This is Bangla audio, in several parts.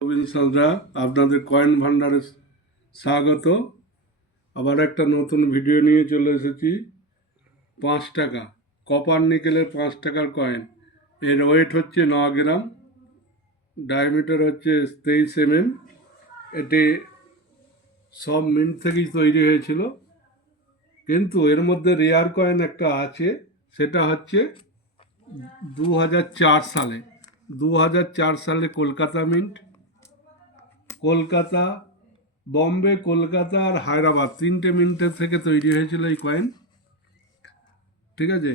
রবীন্দ্র সাঁতরা আপনাদের কয়েন ভান্ডারে স্বাগত। আবার একটা নতুন ভিডিও নিয়ে চলে এসেছি। 5 টাকা কপার নিকেলের 5 টাকার কয়েন। এর ওয়েট হচ্ছে 9 গ্রাম, ডায়ামিটার হচ্ছে 23 mm। এটি সব মিন্ট থেকেই তৈরি হয়েছিল, কিন্তু এর মধ্যে রেয়ার কয়েন একটা আছে, সেটা হচ্ছে 2004 সালে। 2004 সালে কলকাতা মিন্ট, কলকাতা, বম্বে, কলকাতা আর হায়দ্রাবাদ 3টে মিন্টের থেকে তৈরি হয়েছিল এই কয়েন। ঠিক আছে,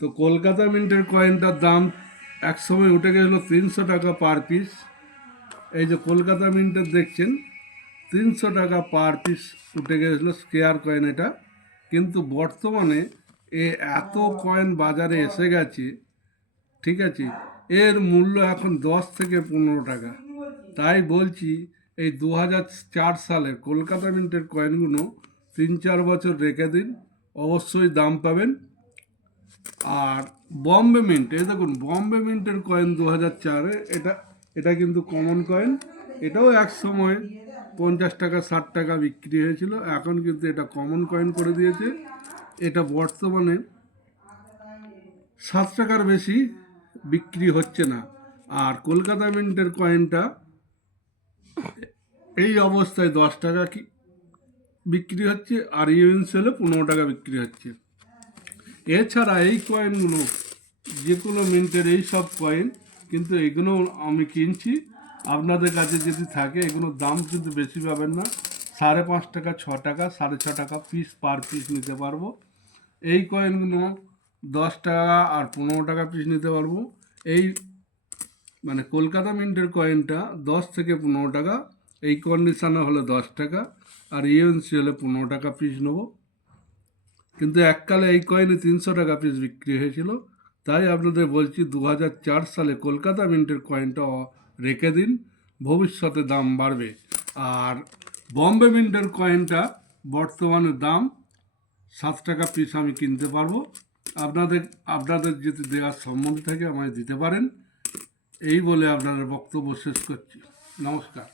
তো কলকাতা মিন্টের কয়েনটার দাম একসময় উঠে গেছিলো 300 টাকা পার পিস। এই যে কলকাতা মিন্টের দেখছেন 300 টাকা পার পিস উঠে গেছিলো, স্কেয়ার কয়েন এটা। কিন্তু বর্তমানে এত কয়েন বাজারে এসে গেছে, ঠিক আছে, এর মূল্য এখন 10 থেকে 15 টাকা। তাই বলছি, এই 2004 সালের কলকাতা মিন্টের কয়েনগুলো 3-4 বছর রেখে দিন, অবশ্যই দাম পাবেন। আর বম্বে মিন্ট, এই দেখুন বম্বে মিন্টের কয়েন 2004-এ, এটা কিন্তু কমন কয়েন। এটাও এক সময় 50 টাকা 60 টাকা বিক্রি হয়েছিল, এখন কিন্তু এটা কমন কয়েন করে দিয়েছে। এটা বর্তমানে 7 টাকার বেশি বিক্রি হচ্ছে না। আর কলকাতা মিন্টের কয়েনটা এই অবস্থায় 10 টাকা বিক্রি হচ্ছে, আর ইউএনসি হলে 15 টাকা বিক্রি হচ্ছে। এছাড়া এই কয়েনগুলো যে কোনো মিন্টের এই সব কয়েন, কিন্তু এগুলো আমি কিনছি, আপনাদের কাছে যদি থাকে এগুলোর দাম কিন্তু বেশি পাবেন না। 5.5 টাকা, 6 টাকা, 6.5 টাকা পিস পার পিস নিতে পারবো। এই কয়েনগুলো 10 টাকা আর 15 টাকা পিস নিতে পারবো। এই মানে কলকাতা মিন্টের কয়েনটা 10 থেকে 15 টাকা, এই কন্ডিশানে হলে 10 টাকা, আর ইউএনসি হলে 15 টাকা পিস নেবো। কিন্তু এককালে এই কয়েনে 300 টাকা পিস বিক্রি হয়েছিল। তাই আপনাদের বলছি 2004 সালে কলকাতা মিন্টের কয়েনটা রেখে দিন, ভবিষ্যতে দাম বাড়বে। আর বম্বে মিন্টের কয়েনটা বর্তমানে দাম 7 টাকা পিস আমি কিনতে পারবো। আপনাদের যদি দেওয়ার সম্বন্ধ থাকে আমায় দিতে পারেন। এই বলে আপনাদের বক্তব্য শেষ করছি। নমস্কার।